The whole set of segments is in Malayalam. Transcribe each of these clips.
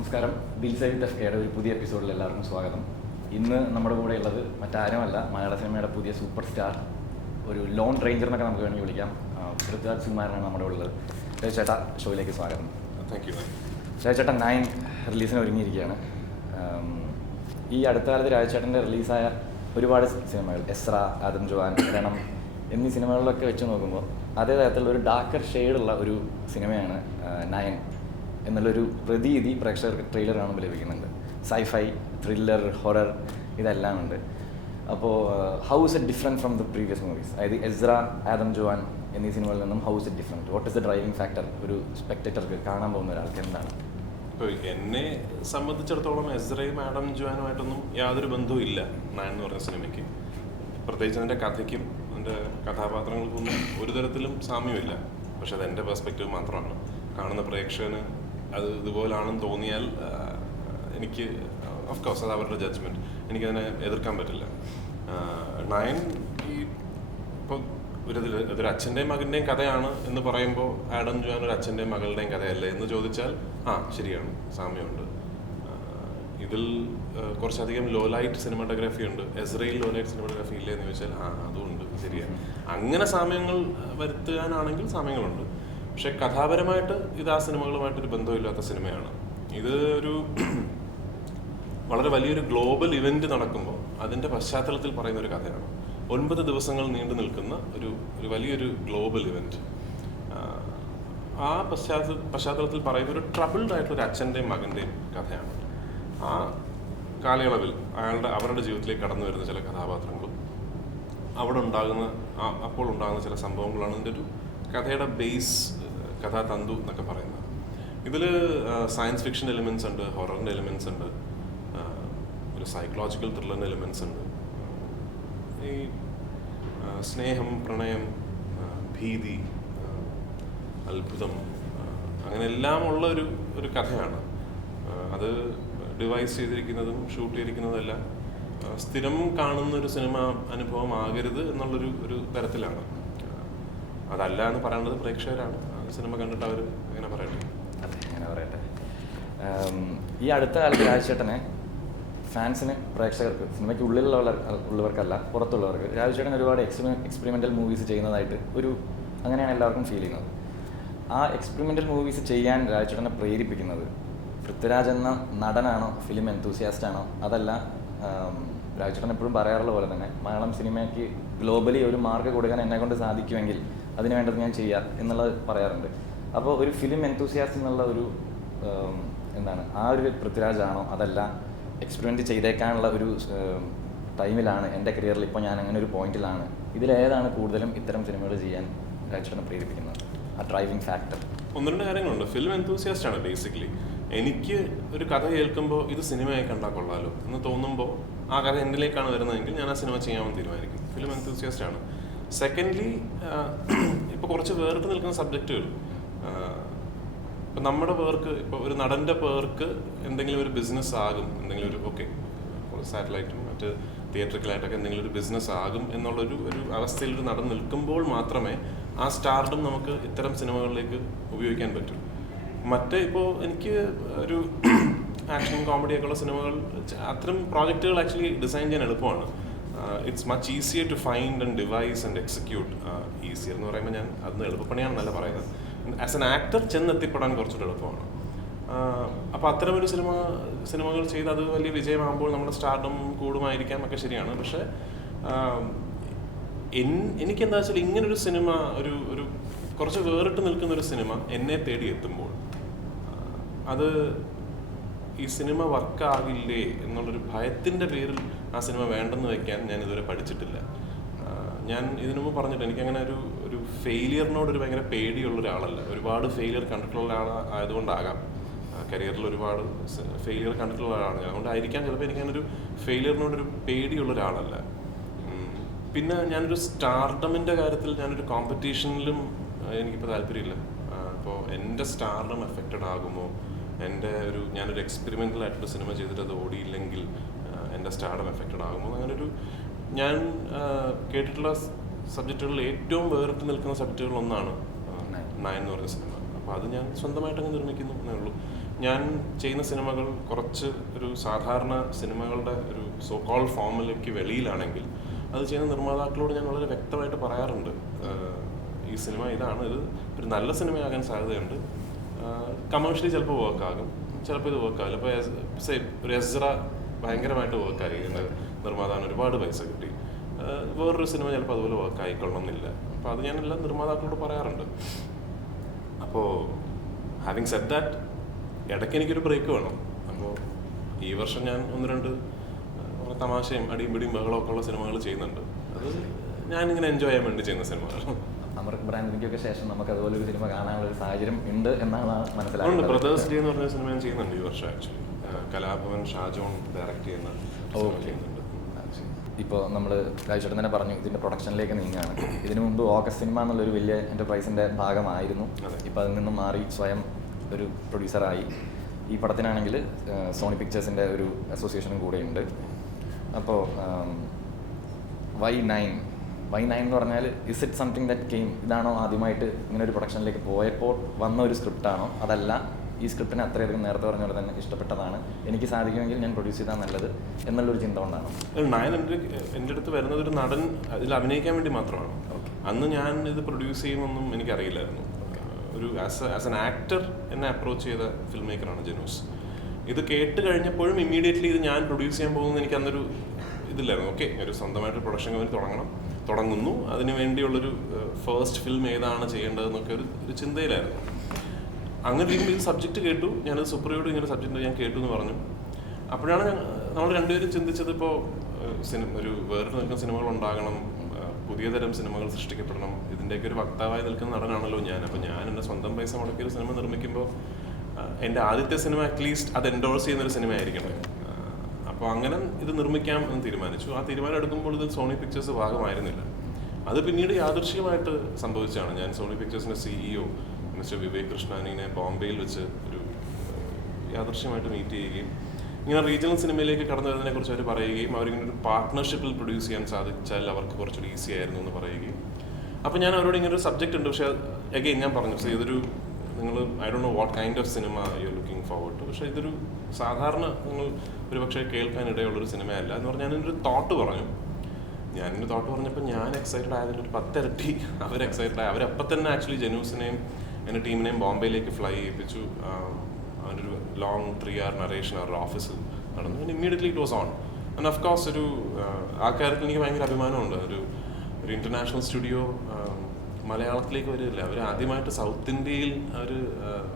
നമസ്കാരം. ബിൽസൈഡ് എഫ്കയുടെ ഒരു പുതിയ എപ്പിസോഡിൽ എല്ലാവർക്കും സ്വാഗതം. ഇന്ന് നമ്മുടെ കൂടെ ഉള്ളത് മറ്റാരുമല്ല, മലയാള സിനിമയുടെ പുതിയ സൂപ്പർ സ്റ്റാർ, ഒരു ലോൺ റേഞ്ചർ എന്നൊക്കെ നമുക്ക് വേണമെങ്കിൽ വിളിക്കാം, പൃഥ്വിരാജ് സുകുമാരനാണ് നമ്മുടെ ഉള്ളത്. ചേട്ടാ, ഷോയിലേക്ക് സ്വാഗതം. Thank you. ചേട്ടാ 9 റിലീസിന് ഒരുങ്ങിയിരിക്കുകയാണ്. ഈ അടുത്ത കാലത്ത് രാജചേട്ടൻ്റെ റിലീസായ ഒരുപാട് സിനിമകൾ, എസ്ര, ആദം ജവാൻ, രണം എന്നീ സിനിമകളിലൊക്കെ വെച്ച് നോക്കുമ്പോൾ അതേ തരത്തിലുള്ള ഒരു ഡാർക്കർ ഷെയ്ഡുള്ള ഒരു സിനിമയാണ് 9 എന്നുള്ളൊരു പ്രതീതി പ്രേക്ഷകർക്ക് ട്രെയിലർ കാണുമ്പോൾ ലഭിക്കുന്നുണ്ട്. സൈഫൈ, ത്രില്ലർ, ഹൊറർ ഇതെല്ലാം ഉണ്ട്. അപ്പോൾ how is it different from the previous movies? അതായത് എസ്ര, ആദം ജവാൻ എന്നീ സിനിമകളിൽ നിന്നും how is it different? What is the driving factor ഒരു സ്പെക്ടേറ്റർക്ക് കാണാൻ പോകുന്ന ഒരാൾക്ക് എന്താണ്? ഇപ്പോൾ എന്നെ സംബന്ധിച്ചിടത്തോളം എസ്രയും ആഡം ജുവാനുമായിട്ടൊന്നും യാതൊരു ബന്ധവും ഇല്ല 9 എന്ന് പറഞ്ഞ സിനിമയ്ക്ക്. പ്രത്യേകിച്ച് അതിൻ്റെ കഥയ്ക്കും അതിൻ്റെ കഥാപാത്രങ്ങൾക്കൊന്നും ഒരു തരത്തിലും സാമ്യമില്ല. പക്ഷെ അത് എൻ്റെ പെർസ്പെക്റ്റീവ് മാത്രമാണ്. കാണുന്ന പ്രേക്ഷകന് അത് ഇതുപോലാണെന്ന് തോന്നിയാൽ എനിക്ക് ഓഫ് കോഴ്സ് അത് അവരുടെ ജഡ്ജ്മെൻറ്റ്, എനിക്കതിനെ എതിർക്കാൻ പറ്റില്ല. 9 ഈ ഇപ്പോൾ ഇതൊരു അച്ഛൻ്റെയും മകൻ്റെയും കഥയാണ് എന്ന് പറയുമ്പോൾ ആഡം ജുവാൻ ഒരു അച്ഛൻ്റെയും മകളുടെയും കഥയല്ലേ എന്ന് ചോദിച്ചാൽ ശരിയാണ്, സാമ്യമുണ്ട്. ഇതിൽ കുറച്ചധികം ലോ ലൈറ്റ് സിനിമാറ്റോഗ്രാഫി ഉണ്ട്. എസ്രയിൽ ലോ ലൈറ്റ് സിനിമാറ്റോഗ്രാഫി ഇല്ലേ എന്ന് ചോദിച്ചാൽ അതുമുണ്ട്, ശരിയാണ്. അങ്ങനെ സാമ്യങ്ങൾ വരുത്താനാണെങ്കിൽ സാമ്യങ്ങളുണ്ട്. പക്ഷെ കഥാപരമായിട്ട് ഇത് ആ സിനിമകളുമായിട്ടൊരു ബന്ധമില്ലാത്ത സിനിമയാണ്. ഇത് ഒരു വളരെ വലിയൊരു ഗ്ലോബൽ ഇവന്റ് നടക്കുമ്പോൾ അതിൻ്റെ പശ്ചാത്തലത്തിൽ പറയുന്ന ഒരു കഥയാണ്. 9 ദിവസങ്ങൾ നീണ്ടു നിൽക്കുന്ന ഒരു വലിയൊരു ഗ്ലോബൽ ഇവന്റ്. ആ പശ്ചാത്തലത്തിൽ പറയുന്ന ഒരു ട്രബിൾഡ് ആയിട്ടുള്ള അച്ഛൻ്റെയും മകൻ്റെയും കഥയാണ്. ആ കാലയളവിൽ അവരുടെ ജീവിതത്തിലേക്ക് കടന്നു വരുന്ന ചില കഥാപാത്രങ്ങളും അപ്പോൾ ഉണ്ടാകുന്ന ചില സംഭവങ്ങളാണ് ഇതിൻ്റെ ഒരു കഥയുടെ ബേസ്, കഥാതന്തു എന്നൊക്കെ പറയുന്നത്. ഇതിൽ സയൻസ് ഫിക്ഷൻ എലിമെൻറ്റ്സ് ഉണ്ട്, ഹൊററിൻ്റെ എലിമെൻറ്റ്സ് ഉണ്ട്, ഒരു സൈക്കോളജിക്കൽ ത്രില്ലറിൻ്റെ എലിമെൻറ്റ്സ് ഉണ്ട്. ഈ സ്നേഹം, പ്രണയം, ഭീതി, അത്ഭുതം, അങ്ങനെ എല്ലാം ഉള്ള ഒരു കഥയാണ്. അത് ഡിവൈസ് ചെയ്തിരിക്കുന്നതും ഷൂട്ട് ചെയ്തിരിക്കുന്നതെല്ലാം സ്ഥിരം കാണുന്ന ഒരു സിനിമ അനുഭവം ആകരുത് എന്നുള്ളൊരു തരത്തിലാണ്. അതല്ല എന്ന് പറയേണ്ടത് പ്രേക്ഷകരാണ്. സിനിമ കണ്ടിട്ട് അവർ അങ്ങനെ പറയട്ടെ. അതെ, അങ്ങനെ പറയട്ടെ. ഈ അടുത്ത കാലത്ത് രാജചേട്ടനെ ഫാൻസിന്, പ്രേക്ഷകർക്ക്, സിനിമയ്ക്ക് ഉള്ളവർക്കല്ല പുറത്തുള്ളവർക്ക് രാജചേട്ടൻ ഒരുപാട് എക്സ്പെരിമെൻ്റൽ മൂവീസ് ചെയ്യുന്നതായിട്ട് അങ്ങനെയാണ് എല്ലാവർക്കും ഫീൽ ചെയ്യുന്നത്. ആ എക്സ്പെരിമെൻ്റൽ മൂവീസ് ചെയ്യാൻ രാജചേട്ടനെ പ്രേരിപ്പിക്കുന്നത് പൃഥ്വിരാജ് എന്ന നടനാണോ, ഫിലിം എന്തൂസിയാസ്റ്റ് ആണോ? അതല്ല, രാജചേട്ടൻ എപ്പോഴും പറയാറുള്ള പോലെ തന്നെ മലയാളം സിനിമയ്ക്ക് ഗ്ലോബലി ഒരു മാർക്ക് കൊടുക്കാൻ എന്നെക്കൊണ്ട് സാധിക്കുമെങ്കിൽ അതിന് വേണ്ടത് ഞാൻ ചെയ്യാം എന്നുള്ളത് പറയാറുണ്ട്. അപ്പോൾ ഒരു ഫിലിം എന്തൂസിയാസ്റ്റ് എന്നുള്ള ആ ഒരു പൃഥ്വിരാജ് ആണോ? അതല്ല, എക്സ്പെരിമെൻറ്റ് ചെയ്തേക്കാനുള്ള ഒരു ടൈമിലാണ് എൻ്റെ കരിയറിൽ, ഇപ്പോൾ ഞാൻ അങ്ങനെ ഒരു പോയിന്റിലാണ്, ഇതിലേതാണ് കൂടുതലും ഇത്തരം സിനിമകൾ ചെയ്യാൻ രാജചേട്ടനെ പ്രേരിപ്പിക്കുന്നത്? ആ ഡ്രൈവിംഗ് ഫാക്ടർ. 1-2 കാര്യങ്ങളുണ്ട്. ഫിലിം എന്തൂസിയാസ്റ്റ് ആണ് ബേസിക്കലി. എനിക്ക് ഒരു കഥ കേൾക്കുമ്പോൾ ഇത് സിനിമയായി കണ്ടാൽ കൊള്ളാലോ എന്ന് തോന്നുമ്പോൾ ആ കഥ എന്നിലേക്കാണ് വരുന്നതെങ്കിൽ ഞാൻ ആ സിനിമ ചെയ്യാമെന്ന് തീരുമാനിക്കും. ഫിലിം എന്തൂസിയാസ്റ്റ് ആണ്. സെക്കൻഡ്ലി, ഇപ്പോൾ കുറച്ച് വേറിട്ട് നിൽക്കുന്ന സബ്ജക്റ്റുകൾ, ഇപ്പം നമ്മുടെ പേർക്ക്, ഇപ്പോൾ ഒരു നടൻ്റെ പേർക്ക് എന്തെങ്കിലും ഒരു ബിസിനസ് ആകും, എന്തെങ്കിലും സാറ്റലൈറ്റും മറ്റ് തിയേറ്ററിക്കലായിട്ടൊക്കെ എന്തെങ്കിലും ഒരു ബിസിനസ് ആകും എന്നുള്ളൊരു അവസ്ഥയിൽ ഒരു നടൻ നിൽക്കുമ്പോൾ മാത്രമേ ആ സ്റ്റാർഡം നമുക്ക് ഇത്തരം സിനിമകളിലേക്ക് ഉപയോഗിക്കാൻ പറ്റൂ. ഇപ്പോൾ എനിക്ക് ഒരു ആക്ഷൻ കോമഡിയൊക്കെ ഉള്ള സിനിമകൾ, അത്തരം പ്രോജക്റ്റുകൾ ആക്ച്വലി ഡിസൈൻ ചെയ്യാൻ എളുപ്പമാണ്. It's much easier to find and devise and execute. Easier എന്ന് പറയുമ്പോൾ ഞാൻ അതിന് എളുപ്പപ്പണിയാണെന്നല്ല പറയുന്നത്. ആസ് എൻ ആക്ടർ ചെന്നെത്തിപ്പെടാൻ കുറച്ചുകൂടെ എളുപ്പമാണ്. അപ്പോൾ അത്തരമൊരു സിനിമകൾ ചെയ്ത് അത് വലിയ വിജയമാകുമ്പോൾ നമ്മുടെ സ്റ്റാർഡം കൂടുമായിരിക്കാം ഒക്കെ ശരിയാണ്. പക്ഷേ എനിക്കെന്താ വെച്ചാൽ ഇങ്ങനൊരു സിനിമ, ഒരു കുറച്ച് വേറിട്ട് നിൽക്കുന്നൊരു സിനിമ എന്നെ തേടി എത്തുമ്പോൾ അത് ഈ സിനിമ വർക്കാകില്ലേ എന്നുള്ളൊരു ഭയത്തിൻ്റെ പേരിൽ ആ സിനിമ വേണ്ടെന്ന് വയ്ക്കാൻ ഞാൻ ഇതുവരെ പഠിച്ചിട്ടില്ല. ഞാൻ ഇതിനു മുമ്പ് പറഞ്ഞിട്ട് എനിക്കങ്ങനെ ഒരു ഫെയിലിയറിനോടൊരു ഭയങ്കര പേടിയുള്ള ഒരാളല്ല. ഒരുപാട് ഫെയിലിയർ കണ്ടിട്ടുള്ള ആയതുകൊണ്ടാകാം, കരിയറിൽ ഒരുപാട് ഫെയിലിയർ കണ്ടിട്ടുള്ള ആളാണ്. അതുകൊണ്ടായിരിക്കാം ചിലപ്പോൾ എനിക്കങ്ങനൊരു ഫെയിലിയറിനോടൊരു പേടിയുള്ള ഒരാളല്ല. പിന്നെ ഞാനൊരു സ്റ്റാർഡമിൻ്റെ കാര്യത്തിൽ ഞാനൊരു കോമ്പറ്റീഷനിലും എനിക്കിപ്പോൾ താല്പര്യമില്ല. അപ്പോൾ എൻ്റെ സ്റ്റാർഡം എഫക്റ്റഡ് ആകുമോ, ഞാനൊരു എക്സ്പെരിമെൻ്റൽ ആയിട്ടൊരു സിനിമ ചെയ്തിട്ട് അത് ഓടിയില്ലെങ്കിൽ എൻ്റെ സ്റ്റാർഡം എഫക്റ്റഡ് ആകുമോ, അങ്ങനൊരു ഞാൻ കേട്ടിട്ടുള്ള സബ്ജക്റ്റുകളിൽ ഏറ്റവും വേറിട്ട് നിൽക്കുന്ന സബ്ജക്റ്റുകളിലൊന്നാണ് 9 എന്ന് പറഞ്ഞ സിനിമ. അപ്പോൾ അത് ഞാൻ സ്വന്തമായിട്ടങ്ങ് നിർമ്മിക്കുന്നു എന്നേ ഉള്ളൂ. ഞാൻ ചെയ്യുന്ന സിനിമകൾ കുറച്ച് ഒരു സാധാരണ സിനിമകളുടെ ഒരു സോ കോൾ ഫോമിലേക്ക് വെളിയിലാണെങ്കിൽ അത് ചെയ്യുന്ന നിർമ്മാതാക്കളോട് ഞാൻ വളരെ വ്യക്തമായിട്ട് പറയാറുണ്ട്, ഈ സിനിമ ഇതാണ്, ഇത് ഒരു നല്ല സിനിമയാകാൻ സാധ്യതയുണ്ട്, കമേഴ്ഷ്യലി ചിലപ്പോൾ വർക്കാകും, ചിലപ്പോൾ ഇത് വർക്കാകില്ല. ഇപ്പോൾ ഒരു എസ്ര ഭയങ്കരമായിട്ട് വർക്കായി, എൻ്റെ നിർമ്മാതാവിന് ഒരുപാട് പൈസ കിട്ടി, വേറൊരു സിനിമ ചിലപ്പോൾ അതുപോലെ വർക്കായിക്കൊള്ളണമെന്നില്ല. അപ്പോൾ അത് ഞാൻ എല്ലാ നിർമ്മാതാക്കളോട് പറയാറുണ്ട്. അപ്പോൾ ഹാവിങ് സെഡ് ദാറ്റ്, ഇടയ്ക്ക് എനിക്കൊരു ബ്രേക്ക് വേണം. അപ്പോൾ ഈ വർഷം ഞാൻ 1-2 തമാശയും അടിയും പിടിയും ബഹളമൊക്കെ ഉള്ള സിനിമകൾ ചെയ്യുന്നുണ്ട്. അത് ഞാനിങ്ങനെ എൻജോയ് ചെയ്യാൻ വേണ്ടി ചെയ്യുന്ന സിനിമകൾ. അമൃത് ബ്രാൻഡിനൊക്കെ ശേഷം നമുക്ക് അതുപോലെ ഒരു സിനിമ കാണാനുള്ള ഒരു സാഹചര്യം ഉണ്ട് എന്നാണ് മനസ്സിലാക്കുന്നത്. ബ്രദേഴ്സ് ഡേ എന്ന് പറഞ്ഞ സിനിമ ഞാൻ ചെയ്യുന്നുണ്ട് ഈ വർഷം. ആക്ച്വലി കലാഭവൻ ഷാജോൺ ഡയറക്റ്റ് ചെയ്യുന്ന ചെയ്യുന്നുണ്ട്. ഇപ്പോൾ നമ്മൾ രാജേട്ടൻ തന്നെ പറഞ്ഞു ഇതിൻ്റെ പ്രൊഡക്ഷനിലേക്ക് നീങ്ങുകയാണ്. ഇതിനു മുമ്പ് ഓഗസ്റ്റ് സിനിമ എന്നുള്ളൊരു വലിയ എൻ്റർപ്രൈസിൻ്റെ ഭാഗമായിരുന്നു. ഇപ്പോൾ അതിൽ നിന്നും മാറി സ്വയം ഒരു പ്രൊഡ്യൂസറായി. ഈ പടത്തിനാണെങ്കിൽ സോണി പിക്ചേഴ്സിൻ്റെ ഒരു അസോസിയേഷനും കൂടെയുണ്ട്. അപ്പോൾ Y9 എന്ന് പറഞ്ഞാൽ is it something that came, ഇതാണോ ആദ്യമായിട്ട് ഇങ്ങനെ ഒരു പ്രൊഡക്ഷനിലേക്ക് പോയപ്പോൾ വന്ന ഒരു സ്ക്രിപ്റ്റാണോ, അതല്ല ഈ സ്ക്രിപ്റ്റിനെ അത്രയധികം നേരത്തെ പറഞ്ഞ പോലെ തന്നെ ഇഷ്ടപ്പെട്ടതാണ്, എനിക്ക് സാധിക്കുമെങ്കിൽ ഞാൻ പ്രൊഡ്യൂസ് ചെയ്താൽ നല്ലത് എന്നുള്ളൊരു ചിന്ത കൊണ്ടാണ്? നയൻ എൻ്റെ അടുത്ത് വരുന്നത് ഒരു നടൻ ഇതിൽ അഭിനയിക്കാൻ വേണ്ടി മാത്രമാണ്. അന്ന് ഞാൻ ഇത് പ്രൊഡ്യൂസ് ചെയ്യുമെന്നും എനിക്കറിയില്ലായിരുന്നു. ഒരു ആസ് എൻ ആക്ടർ എന്നെ അപ്രോച്ച് ചെയ്ത ഫിലിം മേക്കറാണ് ജനൂസ്. ഇത് കേട്ട് കഴിഞ്ഞപ്പോഴും ഇമ്മീഡിയറ്റ്ലി ഇത് ഞാൻ പ്രൊഡ്യൂസ് ചെയ്യാൻ പോകുന്നത് എനിക്ക് അന്നൊരു ഇതില്ലായിരുന്നു. ഓക്കെ, ഒരു സ്വന്തമായിട്ട് പ്രൊഡക്ഷൻ കമ്പനി തുടങ്ങുന്നു, അതിന് വേണ്ടിയുള്ളൊരു ഫസ്റ്റ് ഫിലിം ഏതാണ് ചെയ്യേണ്ടതെന്നൊക്കെ ഒരു ചിന്തയിലായിരുന്നു. അങ്ങനെ ഇരിക്കുമ്പോൾ ഇത് സബ്ജക്റ്റ് കേട്ടു, ഞാനത് സുപ്രിയോട് ഇങ്ങനെ സബ്ജക്റ്റ് ഞാൻ കേട്ടു എന്ന് പറഞ്ഞു. അപ്പോഴാണ് നമ്മൾ രണ്ടുപേരും ചിന്തിച്ചത്, ഇപ്പോൾ ഒരു വേറിട്ട് നിൽക്കുന്ന സിനിമകൾ ഉണ്ടാകണം, പുതിയ തരം സിനിമകൾ സൃഷ്ടിക്കപ്പെടണം, ഇതിൻ്റെയൊക്കെ ഒരു വക്താവായി നിൽക്കുന്ന നടനാണല്ലോ ഞാൻ. അപ്പോൾ ഞാൻ എൻ്റെ സ്വന്തം പൈസ മുടക്കിയൊരു സിനിമ നിർമ്മിക്കുമ്പോൾ എൻ്റെ ആദ്യത്തെ സിനിമ അറ്റ്ലീസ്റ്റ് അത് എൻഡോഴ്സ് ചെയ്യുന്നൊരു സിനിമ ആയിരിക്കണം. അപ്പോൾ അങ്ങനെ ഇത് നിർമ്മിക്കാം എന്ന് തീരുമാനിച്ചു. ആ തീരുമാനം എടുക്കുമ്പോൾ ഇത് സോണി പിക്ചേഴ്സ് ഭാഗമായിരുന്നില്ല. അത് പിന്നീട് യാദൃശ്ചികമായിട്ട് സംഭവിച്ചാണ്. ഞാൻ സോണി പിക്ചേഴ്സിൻ്റെ CEO മിസ്റ്റർ വിവേക് കൃഷ്ണാനിനെ ബോംബെയിൽ വെച്ച് ഒരു യാദൃശ്യമായിട്ട് മീറ്റ് ചെയ്യുകയും ഇങ്ങനെ റീജിയണൽ സിനിമയിലേക്ക് കടന്നു വരുന്നതിനെ കുറിച്ച് അവർ പറയുകയും അവരിങ്ങനെ ഒരു പാർട്ട്ണർഷിപ്പിൽ പ്രൊഡ്യൂസ് ചെയ്യാൻ സാധിച്ചാൽ അവർക്ക് കുറച്ചുകൂടി ഈസി ആയിരുന്നു എന്ന് പറയുകയും. അപ്പോൾ ഞാൻ അവരോട് ഇങ്ങനെ ഒരു സബ്ജക്റ്റ് ഉണ്ട്, പക്ഷേ അഗെയിൻ ഞാൻ പറഞ്ഞു, ഇതൊരു നിങ്ങൾ I don't know what kind of cinema you are looking forward to, പക്ഷേ ഇതൊരു സാധാരണ നിങ്ങൾ ഒരു പക്ഷേ കേൾക്കാനിടയുള്ളൊരു സിനിമയല്ല എന്ന് പറഞ്ഞാൽ ഞാനൊരു തോട്ട് പറഞ്ഞു. ഞാനൊരു തോട്ട് പറഞ്ഞപ്പോൾ ഞാൻ എക്സൈറ്റഡ് ആയതിൻ്റെ ഒരു 10 ഇരട്ടി അവർ എക്സൈറ്റഡ് ആയി. അവരപ്പം തന്നെ ആക്ച്വലി ജനൂസിനെയും എൻ്റെ ടീമിനെയും ബോംബെയിലേക്ക് ഫ്ലൈ ചെയ്യിപ്പിച്ചു. അവൻ്റെ ഒരു ലോങ് 3 hour നറേഷൻ അവരുടെ ഓഫീസിൽ നടന്നു. And immediately it was on. And of course ആ കാര്യത്തിൽ എനിക്ക് ഭയങ്കര അഭിമാനമുണ്ട്. ഒരു ഇൻ്റർനാഷണൽ സ്റ്റുഡിയോ മലയാളത്തിലേക്ക് വരില്ല. അവർ ആദ്യമായിട്ട് സൗത്ത് ഇന്ത്യയിൽ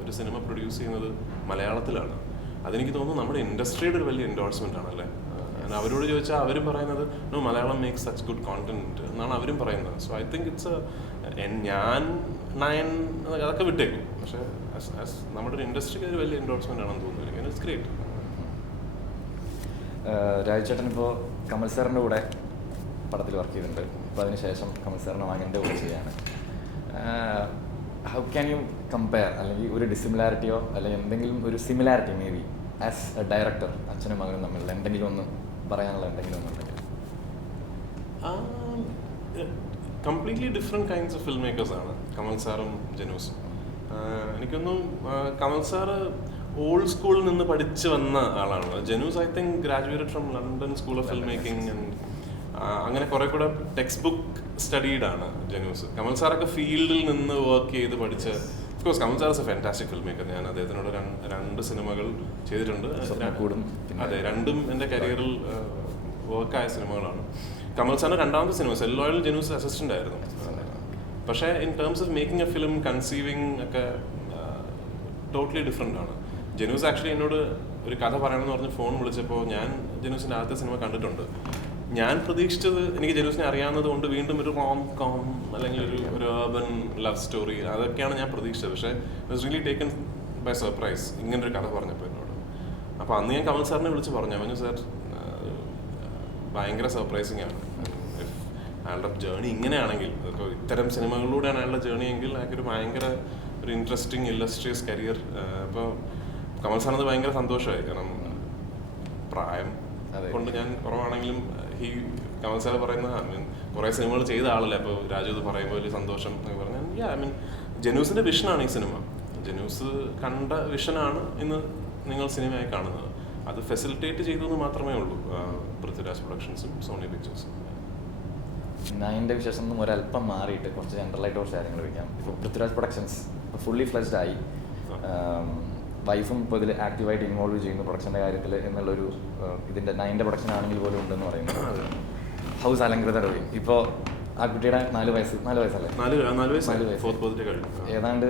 ഒരു സിനിമ പ്രൊഡ്യൂസ് ചെയ്യുന്നത് മലയാളത്തിലാണ്. അതെനിക്ക് തോന്നുന്നു നമ്മുടെ ഇൻഡസ്ട്രിയുടെ ഒരു വലിയ എൻഡോഴ്സ്മെൻ്റ് ആണല്ലേ. അവരോട് ചോദിച്ചാൽ അവരും പറയുന്നത് no, Malayalam makes such good content എന്നാണ് അവരും പറയുന്നത്. സോ ഐ തിങ്ക് ഇറ്റ്സ് ഞാൻ 9 അതൊക്കെ വിട്ടേക്കും, പക്ഷേ നമ്മുടെ ഒരു ഇൻഡസ്ട്രിക്ക് ഒരു വലിയ എൻഡോഴ്സ്മെൻ്റ് ആണെന്ന് തോന്നുന്നു. It's great. രാജേട്ടൻ ഇപ്പോൾ കമൽ സാറിൻ്റെ കൂടെ പടത്തിൽ വർക്ക് ചെയ്തിട്ടുണ്ട്. അപ്പോൾ അതിനുശേഷം കമൽ സാറിൻ്റെ മകൻ്റെ കൂടെ ചെയ്യാണ്. ഹൗ ക്യാൻ യു കമ്പയർ, അല്ലെങ്കിൽ ഒരു ഡിസിമിലാരിറ്റിയോ അല്ലെങ്കിൽ എന്തെങ്കിലും ഒരു similarity may be as a director അച്ഛനും മകനും തമ്മിലുള്ള എന്തെങ്കിലും ഒന്ന് പറയാനുള്ള എന്തെങ്കിലും ഒന്നുണ്ടെങ്കിൽ? Completely different kinds of film മേക്കേഴ്സാണ് കമൽ സാറും ജനൂസും. എനിക്കൊന്നും കമൽ സാറ് ഓൾഡ് സ്കൂളിൽ നിന്ന് പഠിച്ച് വന്ന ആളാണ്. Jenuse I think graduated from London school of film making and അങ്ങനെ കുറെ കൂടെ ടെക്സ്റ്റ് ബുക്ക് സ്റ്റഡീഡ് ആണ് ജനൂസ്. കമൽ സാറൊക്കെ ഫീൽഡിൽ നിന്ന് വർക്ക് ചെയ്ത് പഠിച്ച. Of course Kamal sir is A fantastic film maker. ഞാൻ അദ്ദേഹത്തിനോട് 2 സിനിമകൾ ചെയ്തിട്ടുണ്ട്. അതെ, 2ഉം എൻ്റെ കരിയറിൽ വർക്കായ സിനിമകളാണ്. കമൽ സാറിൻ്റെ 2ാമത്തെ സിനിമ സെല്ലോയിൽ ജനൂസ് അസിസ്റ്റൻ്റ് ആയിരുന്നു. പക്ഷേ in terms of making A film, conceiving ഒക്കെ ടോട്ടലി ഡിഫറെൻ്റ് ആണ്. ജനൂസ് ആക്ച്വലി എന്നോട് ഒരു കഥ പറയണമെന്ന് പറഞ്ഞ് ഫോൺ വിളിച്ചപ്പോൾ ഞാൻ ജനൂസിൻ്റെ ആദ്യത്തെ സിനിമ കണ്ടിട്ടുണ്ട്. ഞാൻ പ്രതീക്ഷിച്ചത്, എനിക്ക് ജനൂസിനെ അറിയാവുന്നത് കൊണ്ട് വീണ്ടും ഒരു റോം കോം അല്ലെങ്കിൽ ഒരു അർബൻ ലവ് സ്റ്റോറി അതൊക്കെയാണ് ഞാൻ പ്രതീക്ഷിച്ചത്. പക്ഷേ was really taken by surprise ഇങ്ങനൊരു കഥ പറഞ്ഞപ്പോൾ എന്നോട്. അപ്പോൾ അന്ന് ഞാൻ കമൽ സാറിനെ വിളിച്ച് പറഞ്ഞു സാർ ഭയങ്കര സർപ്രൈസിങ് ആണ്, അയാളുടെ ജേണി ഇങ്ങനെയാണെങ്കിൽ, ഇപ്പോൾ ഇത്തരം സിനിമകളിലൂടെയാണ് അയാളുടെ ജേണി എങ്കിൽ അയാൾക്കൊരു ഭയങ്കര ഒരു ഇൻട്രസ്റ്റിംഗ് ഇല്ലസ്ട്രിയസ് കരിയർ. അപ്പോൾ കമൽ സാറിനത് ഭയങ്കര സന്തോഷമായി. കാരണം പ്രായം കൊണ്ട് ഞാൻ കുറവാണെങ്കിലും കമൽ സാർ പറയുന്ന കുറേ സിനിമകൾ ചെയ്ത ആളല്ലേ. അപ്പോൾ രാജു ഇത് പറയുമ്പോൾ വലിയ സന്തോഷം എന്നൊക്കെ പറഞ്ഞാൽ ജനൂസിൻ്റെ വിഷനാണ് ഈ സിനിമ. ജനൂസ് കണ്ട വിഷനാണ് ഇന്ന് നിങ്ങൾ സിനിമയായി കാണുന്നത്. അത് ഫെസിലിറ്റേറ്റ് ചെയ്തെന്ന് മാത്രമേ ഉള്ളൂ പൃഥ്വിരാജ് പ്രൊഡക്ഷൻസും സോണി പിക്ചേഴ്സും. 9ന്റെ വിശേഷം നിന്നും ഒരല്പം മാറിയിട്ട് കുറച്ച് ജനറലായിട്ട് കുറച്ച് കാര്യങ്ങൾ വയ്ക്കാം. ഇപ്പോൾ പൃഥ്വിരാജ് പ്രൊഡക്ഷൻസ് ഇപ്പോൾ ഫുള്ളി ഫ്ലെജ്ഡ് ആയി, വൈഫും ഇപ്പോൾ ഇതിൽ ആക്റ്റീവായിട്ട് ഇൻവോൾവ് ചെയ്യുന്നു പ്രൊഡക്ഷൻ്റെ കാര്യത്തിൽ എന്നുള്ളൊരു ഇതിൻ്റെ 9ന്റെ പ്രൊഡക്ഷൻ ആണെങ്കിൽ പോലും ഉണ്ടെന്ന് പറയുന്നത്. ഹൗസ് അലങ്കൃതമായി ഇപ്പോൾ ആ കുട്ടിയുടെ 4 വയസ്സല്ലേ, 4 വയസ്സ് ഏതാണ്ട്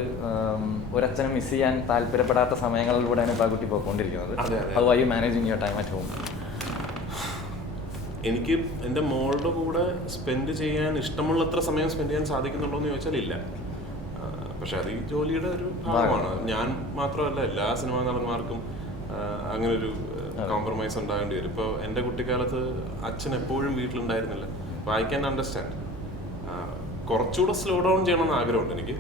ഒരച്ഛനെ മിസ് ചെയ്യാൻ താല്പര്യപ്പെടാത്ത സമയങ്ങളിലൂടെയാണ് ഇപ്പോൾ ആ കുട്ടി പോയിക്കൊണ്ടിരിക്കുന്നത്. How are you managing your time at home? എനിക്ക് എൻ്റെ മോളുടെ കൂടെ സ്പെൻഡ് ചെയ്യാൻ ഇഷ്ടമുള്ളത്ര സമയം സ്പെൻഡ് ചെയ്യാൻ സാധിക്കുന്നുണ്ടോ എന്ന് ചോദിച്ചാൽ ഇല്ല. പക്ഷെ അത് ഈ ജോലിയുടെ ഒരു ഭാഗമാണ്. ഞാൻ മാത്രമല്ല, എല്ലാ സിനിമാ നടന്മാർക്കും അങ്ങനെ ഒരു കോംപ്രമൈസ് ഉണ്ടാകേണ്ടി വരും. ഇപ്പോൾ എൻ്റെ കുട്ടിക്കാലത്ത് അച്ഛൻ എപ്പോഴും വീട്ടിലുണ്ടായിരുന്നില്ല. അപ്പോൾ ഐ ക്യാൻ അണ്ടർസ്റ്റാൻഡ്. കുറച്ചുകൂടെ സ്ലോ ഡൗൺ ചെയ്യണമെന്ന് ആഗ്രഹമുണ്ട് എനിക്ക്,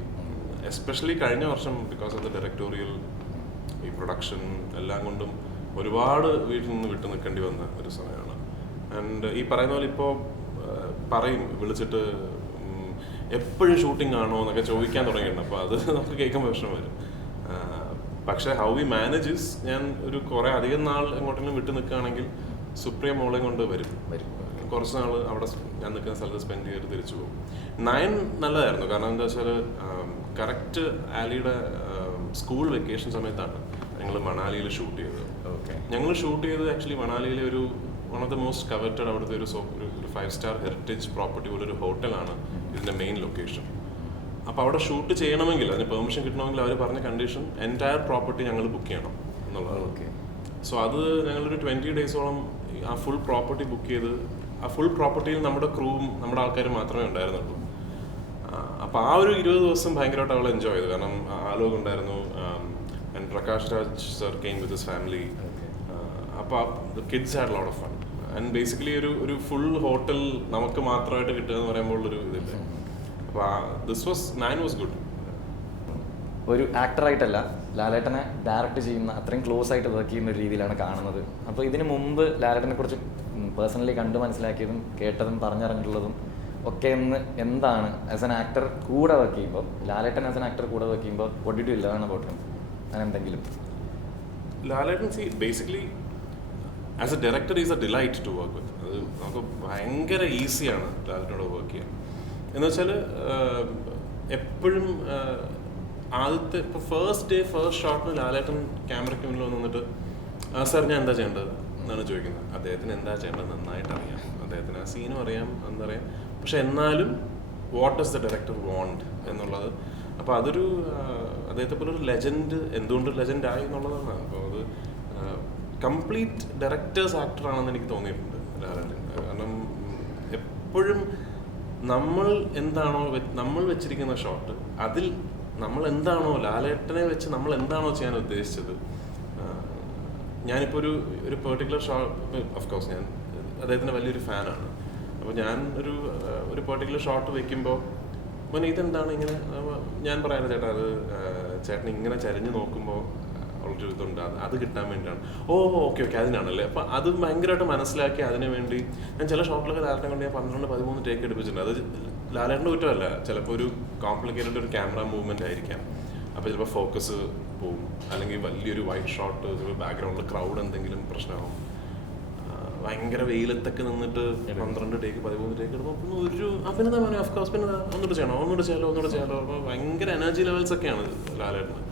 എസ്പെഷ്യലി കഴിഞ്ഞ വർഷം. ബിക്കോസ് ഓഫ് ദ ഡയറക്ടോറിയൽ, ഈ പ്രൊഡക്ഷൻ എല്ലാം കൊണ്ടും ഒരുപാട് വീട്ടിൽ നിന്ന് വിട്ടു നിൽക്കേണ്ടി വന്ന ഒരു സമയമാണ്. ആൻഡ് ഈ പറയുന്ന പോലെ ഇപ്പോൾ പറയും വിളിച്ചിട്ട് എപ്പോഴും ഷൂട്ടിംഗ് ആണോ എന്നൊക്കെ ചോദിക്കാൻ തുടങ്ങിയിട്ടുണ്ട്. അപ്പോൾ അത് നമുക്ക് കേൾക്കുമ്പോൾ പ്രശ്നം വരും. പക്ഷേ ഹൗ വി മാനേജസ്, ഞാൻ ഒരു കുറേ അധികം നാൾ എങ്ങോട്ടെങ്കിലും വിട്ടു നിൽക്കുകയാണെങ്കിൽ സുപ്രിയ മോളെ കൊണ്ട് വരും. കുറച്ച് നാൾ അവിടെ ഞാൻ നിൽക്കുന്ന സ്ഥലത്ത് സ്പെൻഡ് ചെയ്തിട്ട് തിരിച്ചു പോകും. 9 നല്ലതായിരുന്നു. കാരണം എന്താ വെച്ചാൽ കറക്റ്റ് ആലിയുടെ സ്കൂൾ വെക്കേഷൻ സമയത്താണ് ഞങ്ങൾ മണാലിയിൽ ഷൂട്ട് ചെയ്തത്. ഞങ്ങൾ ഷൂട്ട് ചെയ്തത് ആക്ച്വലി മണാലിയിലെ ഒരു വൺ ഓഫ് ദ മോസ്റ്റ് കവർട്ടഡ്, അവിടുത്തെ ഒരു 5 സ്റ്റാർ ഹെറിറ്റേജ് പ്രോപ്പർട്ടി പോലെ ഒരു ഹോട്ടലാണ് ഇതിൻ്റെ മെയിൻ ലൊക്കേഷൻ. അപ്പോൾ അവിടെ ഷൂട്ട് ചെയ്യണമെങ്കിൽ, അതിന് പെർമിഷൻ കിട്ടണമെങ്കിൽ അവർ പറഞ്ഞ കണ്ടീഷൻ എൻറ്റയർ പ്രോപ്പർട്ടി ഞങ്ങൾ ബുക്ക് ചെയ്യണം എന്നുള്ളതാണ്. സോ അത് ഞങ്ങളൊരു 20 ഡേയ്സോളം ആ ഫുൾ പ്രോപ്പർട്ടി ബുക്ക് ചെയ്ത്, ആ ഫുൾ പ്രോപ്പർട്ടിയിൽ നമ്മുടെ ക്രൂവും നമ്മുടെ ആൾക്കാരും മാത്രമേ ഉണ്ടായിരുന്നുള്ളൂ. അപ്പോൾ ആ ഒരു 20 ദിവസം ഭയങ്കരമായിട്ട് അവൾ എൻജോയ് ചെയ്തു. കാരണം ആലോക് ഉണ്ടായിരുന്നു, and Prakash Raj sir came with his family. അപ്പോൾ the kids had lot of fun. And basically ഒരു ഫുൾ ഹോട്ടൽ നമുക്ക് മാത്രമായിട്ട് കിട്ടുക എന്ന് പറയുമ്പോൾ ഒരു ഇതില്ല. അപ്പോൾ ദിസ് വാസ് 9 വാസ് ഗുഡ്. ഒരു ആക്ടറായിട്ടല്ല, ലാലേട്ടനെ ഡയറക്റ്റ് ചെയ്യുന്ന അത്രയും ക്ലോസ് ആയിട്ട് വർക്ക് ചെയ്യുന്ന ഒരു രീതിയിലാണ് കാണുന്നത്. അപ്പോൾ ഇതിന് മുമ്പ് ലാലേട്ടനെ കുറിച്ച് പേഴ്സണലി കണ്ടു മനസ്സിലാക്കിയതും കേട്ടതും പറഞ്ഞറിഞ്ഞിട്ടുള്ളതും ഒക്കെ എന്താണ് ആസ് എൻ ആക്ടർ കൂടെ വർക്ക് ചെയ്യുമ്പോൾ, ലാലേട്ടൻ ആസ് എൻ ആക്ടർ കൂടെ വർക്ക് ചെയ്യുമ്പോൾ what did you learn about him? അങ്ങനെ എന്തെങ്കിലും? ലാലേട്ടൻ basically as a director is a delight to work with. അത് നമുക്ക് ഭയങ്കര ഈസിയാണ് ലാലേട്ടനോട് വർക്ക് ചെയ്യാൻ. എന്ന് വെച്ചാൽ എപ്പോഴും ആദ്യത്തെ ഇപ്പോൾ ഫസ്റ്റ് ഡേ ഫസ്റ്റ് ഷോട്ടിന് ലാലേട്ടൻ ക്യാമറയ്ക്ക് മുന്നിൽ വന്നിട്ട് സാർ ഞാൻ എന്താ ചെയ്യേണ്ടത് എന്നാണ് ചോദിക്കുന്നത്. അദ്ദേഹത്തിന് എന്താ ചെയ്യേണ്ടത് നന്നായിട്ട് അറിയാം, അദ്ദേഹത്തിന് ആ സീനും അറിയാം, എന്തറിയാം. പക്ഷെ എന്നാലും what does the director want എന്നുള്ളത്. അപ്പോൾ അതൊരു അദ്ദേഹത്തെ പോലെ ഒരു ലെജൻഡ് എന്തുകൊണ്ട് ലെജൻഡ് ആയി എന്നുള്ളതാണ്. അപ്പോൾ അത് കംപ്ലീറ്റ് ഡയറക്ടേഴ്സ് ആക്ടറാണെന്ന് എനിക്ക് തോന്നിയിട്ടുണ്ട് ലാലേട്ടൻ. കാരണം എപ്പോഴും നമ്മൾ എന്താണോ നമ്മൾ വെച്ചിരിക്കുന്ന ഷോട്ട്, അതിൽ നമ്മൾ എന്താണോ ലാലേട്ടനെ വെച്ച് നമ്മൾ എന്താണോ ചെയ്യാൻ ഉദ്ദേശിച്ചത്. ഞാനിപ്പോൾ ഒരു പെർട്ടിക്കുലർ ഷോട്ട്, ഓഫ് കോഴ്സ് ഞാൻ അദ്ദേഹത്തിൻ്റെ വലിയൊരു ഫാനാണ്. അപ്പോൾ ഞാൻ ഒരു പെർട്ടിക്കുലർ ഷോട്ട് വെക്കുമ്പോൾ മോനെ ഇതെന്താണ് ഇങ്ങനെ, ഞാൻ പറയാനുള്ള ചേട്ടാ അത് ചേട്ടൻ ഇങ്ങനെ ചരിഞ്ഞ് നോക്കുമ്പോൾ ഉള്ളൊരു ഇതുണ്ട്, അത് കിട്ടാൻ വേണ്ടിയാണ്. ഓക്കെ അതിനാണല്ലേ. അപ്പോൾ അത് ഭയങ്കരമായിട്ട് മനസ്സിലാക്കി അതിന് വേണ്ടി ഞാൻ ചില ഷോട്ടിലൊക്കെ ലാലേട്ടനെ കൊണ്ട് ഞാൻ 12-13 ടേക്ക് എടുപ്പിച്ചിട്ടുണ്ട്. അത് ലാലേട്ടൻ്റെ കുറ്റമല്ല, ചിലപ്പോൾ ഒരു കോംപ്ലിക്കേറ്റഡ് ഒരു ക്യാമറ മൂവ്മെൻ്റ് ആയിരിക്കാം. അപ്പോൾ ചിലപ്പോൾ ഫോക്കസ് പോവും, അല്ലെങ്കിൽ വലിയൊരു വൈറ്റ് ഷോട്ട്, ബാക്ക്ഗ്രൗണ്ടിൽ ക്രൗഡ് എന്തെങ്കിലും പ്രശ്നമാകും. ഭയങ്കര വെയിലത്തൊക്കെ നിന്നിട്ട് 12 ടേക്ക് 13 ടേക്ക് എടുക്കുമ്പോൾ ഒരു അഭിനന്ദ മോനെ ഓഫ് കോഴ്സ് പിന്നെ ഒന്നുകൂടെ ചെയ്യാലോ. അപ്പോൾ ഭയങ്കര എനർജി ലെവൽസ് ഒക്കെയാണ് ലാലേട്ടന്.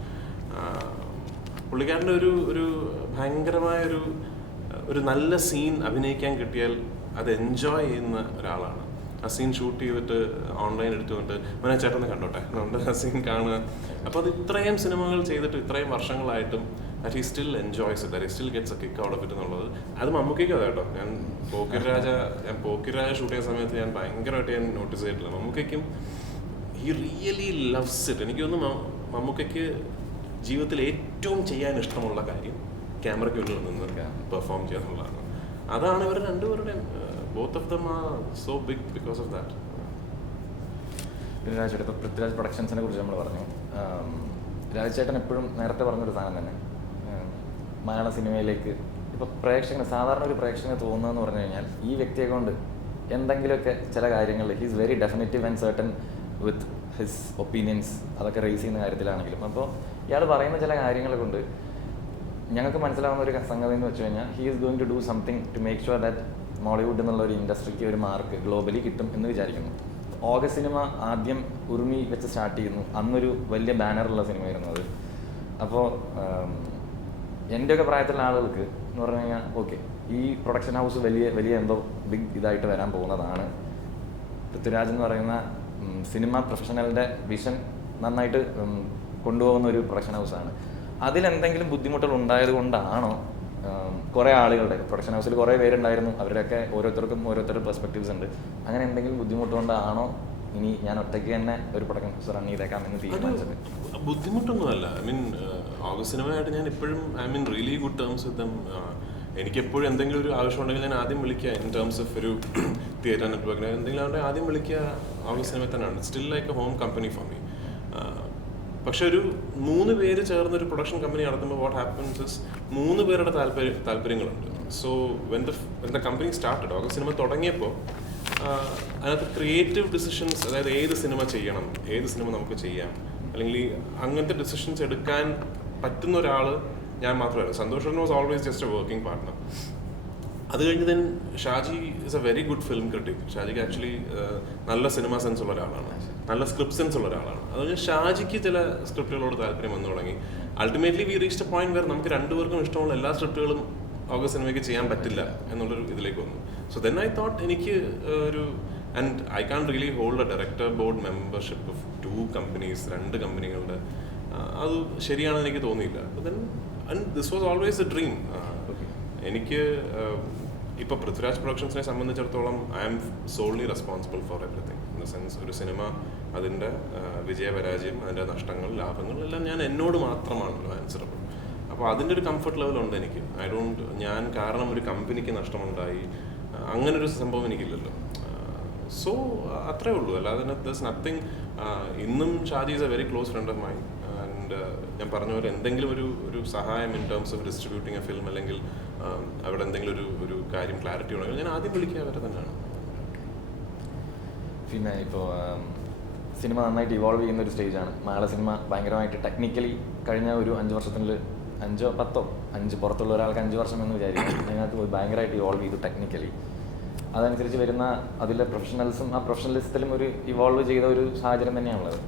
പുള്ളിക്കാരൻ്റെ ഒരു ഭയങ്കരമായ ഒരു നല്ല സീൻ അഭിനയിക്കാൻ കിട്ടിയാൽ അത് എൻജോയ് ചെയ്യുന്ന ഒരാളാണ്. ആ സീൻ ഷൂട്ട് ചെയ്തിട്ട് ഓൺലൈൻ എടുത്തു വന്നിട്ട് മോനെ ചേട്ടനെ കണ്ടോട്ടെ എന്നുകൊണ്ട് ആ സീൻ കാണുക. അപ്പോൾ അത് ഇത്രയും സിനിമകൾ ചെയ്തിട്ട് ഇത്രയും വർഷങ്ങളായിട്ടും that he still enjoys it, that he still gets a kick out of it എന്നുള്ളത്. അത് മമ്മൂക്കയ്ക്കും അതെ കേട്ടോ. ഞാൻ പോക്കിരാജ ഷൂട്ട് ചെയ്യുന്ന സമയത്ത് ഞാൻ ഭയങ്കരമായിട്ട് ഞാൻ നോട്ടീസ് ചെയ്തിട്ടില്ല. മമ്മൂക്കയ്ക്കും ഹി റിയലി ലവ്സ് ഇറ്റ്. എനിക്ക് തോന്നുന്നു മമ്മൂക്കയ്ക്ക് ജീവിതത്തിൽ ഏറ്റവും ചെയ്യാൻ ഇഷ്ടമുള്ള കാര്യം ക്യാമറയ്ക്ക് മുന്നിൽ നിന്ന് പെർഫോം ചെയ്യുക എന്നുള്ളതാണ്. അതാണ് ഇവർ രണ്ടുപേരുടെയും both of them are so big because of that. പിന്നെ രാജേട്ടൻ ഇപ്പോൾ പൃഥ്വിരാജ് പ്രൊഡക്ഷൻസിനെ കുറിച്ച് നമ്മൾ പറഞ്ഞു. രാജേട്ടൻ എപ്പോഴും നേരത്തെ പറഞ്ഞൊരു സാധനം തന്നെ, മലയാള സിനിമയിലേക്ക് ഇപ്പോൾ പ്രേക്ഷകന് സാധാരണ ഒരു പ്രേക്ഷകന് തോന്നുന്നതെന്ന് പറഞ്ഞു കഴിഞ്ഞാൽ ഈ വ്യക്തിയെ കൊണ്ട് എന്തെങ്കിലുമൊക്കെ ചില കാര്യങ്ങളിൽ he's very definitive and certain with his opinions, അതൊക്കെ റേസ് ചെയ്യുന്ന കാര്യത്തിലാണെങ്കിലും. അപ്പോൾ ഇയാൾ പറയുന്ന ചില കാര്യങ്ങളെ കൊണ്ട് ഞങ്ങൾക്ക് മനസ്സിലാവുന്ന ഒരു സംഗതി എന്ന് വെച്ച് കഴിഞ്ഞാൽ he is going to do something to make sure that Mollywood എന്നുള്ള ഒരു ഇൻഡസ്ട്രിക്ക് ഒരു മാർക്ക് ഗ്ലോബലി കിട്ടും എന്ന് വിചാരിക്കുന്നു. ഓഗസ്റ്റ് സിനിമ ആദ്യം ഉറുമി വെച്ച് സ്റ്റാർട്ട് ചെയ്യുന്നു. അന്നൊരു വലിയ ബാനറുള്ള സിനിമയായിരുന്നു അത്. അപ്പോൾ എൻ്റെയൊക്കെ പ്രായത്തിലുള്ള ആളുകൾക്ക് എന്ന് പറഞ്ഞു കഴിഞ്ഞാൽ ഓക്കെ, ഈ പ്രൊഡക്ഷൻ ഹൗസ് വലിയ എന്തോ ബിഗ് ഇതായിട്ട് വരാൻ പോകുന്നതാണ്. പൃഥ്വിരാജ് എന്ന് പറയുന്ന സിനിമ പ്രൊഫഷണലിൻ്റെ വിഷൻ നന്നായിട്ട് കൊണ്ടുപോകുന്ന ഒരു പ്രൊഡക്ഷൻ ഹൗസാണ്. അതിലെന്തെങ്കിലും ബുദ്ധിമുട്ടുകൾ ഉണ്ടായത് കൊണ്ടാണോ കുറേ ആളുകളുടെ പ്രൊഡക്ഷൻ ഹൗസിൽ കുറേ പേരുണ്ടായിരുന്നു, അവരുടെയൊക്കെ ഓരോരുത്തർക്കും ഓരോരുത്തരുടെ പെർസ്പെക്റ്റീവ്സ് ഉണ്ട്, അങ്ങനെ എന്തെങ്കിലും ബുദ്ധിമുട്ട് കൊണ്ടാണോ ഇനി ഞാൻ ഒറ്റയ്ക്ക് തന്നെ ഒരു പ്രൊഡക്ഷൻ ഹൗസ് റൺ ചെയ്തേക്കാം എന്ന് തീരുമാനിച്ചത്? ബുദ്ധിമുട്ടൊന്നുമല്ല. ഐ മീൻ ഓഗസ്റ്റ് സിനിമയായിട്ട് ഞാൻ ഇപ്പോഴും really good terms with them. എനിക്കെപ്പോഴും എന്തെങ്കിലും ഒരു ആവശ്യമുണ്ടെങ്കിൽ ഞാൻ ആദ്യം വിളിക്കുക. ഇൻ ടേംസ് ഓഫ് ഒരു തിയേറ്റർ നെറ്റ്വർക്കിന് എന്തെങ്കിലും ആണെങ്കിൽ ആദ്യം വിളിക്കുക ഓഗസ്റ്റ് സിനിമ തന്നെയാണ്. Still like a home company for me. പക്ഷെ ഒരു 3 പേര് ചേർന്നൊരു പ്രൊഡക്ഷൻ കമ്പനി നടത്തുമ്പോൾ വാട്ട് ഹാപ്പൻസ് ഇസ് 3 പേരുടെ താല്പര്യങ്ങളുണ്ട്. So when the company started, August cinema തുടങ്ങിയപ്പോൾ അതിനകത്ത് ക്രിയേറ്റീവ് ഡിസിഷൻസ്, അതായത് ഏത് സിനിമ ചെയ്യണം, ഏത് സിനിമ നമുക്ക് ചെയ്യാം, അല്ലെങ്കിൽ അങ്ങനത്തെ ഡിസിഷൻസ് എടുക്കാൻ പറ്റുന്ന ഒരാൾ ഞാൻ മാത്രമല്ല. Santhosh was always just a working partner. അത് കഴിഞ്ഞ് then Shaji is a very good film critic. ഷാജിക്ക് ആക്ച്വലി നല്ല സിനിമ സെൻസ് ഉള്ള ഒരാളാണ്, നല്ല സ്ക്രിപ്റ്റ് സെൻസ് ഉള്ള ഒരാളാണ്. അതുകൊണ്ട് ഷാജിക്ക് ചില സ്ക്രിപ്റ്റുകളോട് താല്പര്യം വന്നു തുടങ്ങി. Ultimately we reached a point where നമുക്ക് രണ്ടുപേർക്കും ഇഷ്ടമുള്ള എല്ലാ സ്ക്രിപ്റ്റുകളും ഓഗസ്റ്റ് സിനിമയ്ക്ക് ചെയ്യാൻ പറ്റില്ല എന്നുള്ളൊരു ഇതിലേക്ക് വന്നു. സോ ദെൻ ഐ തോട്ട് എനിക്ക് ഒരു and I can really hold a director board membership of 2 companies, 2 കമ്പനികളുടെ അത് ശരിയാണെന്ന് എനിക്ക് തോന്നിയില്ല. Then and this was always a dream. എനിക്ക് ഇപ്പോൾ പൃഥ്വിരാജ് പ്രൊഡക്ഷൻസിനെ സംബന്ധിച്ചിടത്തോളം I am solely responsible for everything. In the sense ഒരു സിനിമ അതിൻ്റെ വിജയപരാജയം, അതിൻ്റെ നഷ്ടങ്ങൾ, ലാഭങ്ങൾ എല്ലാം ഞാൻ എന്നോട് മാത്രമാണല്ലോ ആൻസറബിൾ. അപ്പോൾ അതിൻ്റെ ഒരു കംഫർട്ട് ലെവലുണ്ട് എനിക്ക്. ഞാൻ കാരണം ഒരു കമ്പനിക്ക് നഷ്ടമുണ്ടായി അങ്ങനൊരു സംഭവം എനിക്കില്ലല്ലോ. സോ അത്രേ ഉള്ളൂ. അല്ലാതെ ദസ് നത്തിങ്. ഇന്നും Shaji is A very close friend of mine. And ഞാൻ പറഞ്ഞ പോലെ എന്തെങ്കിലും ഒരു സഹായം in terms of distributing A film, അല്ലെങ്കിൽ അവിടെ എന്തെങ്കിലും ഒരു കാര്യം ക്ലാരിറ്റി ഉണ്ടെങ്കിൽ ഞാൻ ആദ്യം വിളിക്കുക അവരെ തന്നെയാണ്. പിന്നെ ഇപ്പോൾ സിനിമ നന്നായിട്ട് ഇവോൾവ് ചെയ്യുന്ന ഒരു സ്റ്റേജാണ്. മലയാള സിനിമ ഭയങ്കരമായിട്ട് ടെക്നിക്കലി കഴിഞ്ഞ ഒരു 5 വർഷത്തിനുള്ളിൽ 5 or 10 പുറത്തുള്ള ഒരാൾക്ക് 5 വർഷം എന്ന് വിചാരിക്കും, അതിനകത്ത് ഭയങ്കരമായിട്ട് ഇവോൾവ് ചെയ്തു ടെക്നിക്കലി. അതനുസരിച്ച് വരുന്ന അതിലെ പ്രൊഫഷണൽസും ആ പ്രൊഫഷണലിസത്തിലും ഒരു ഇവോൾവ് ചെയ്ത ഒരു സാഹചര്യം തന്നെയാണുള്ളത്.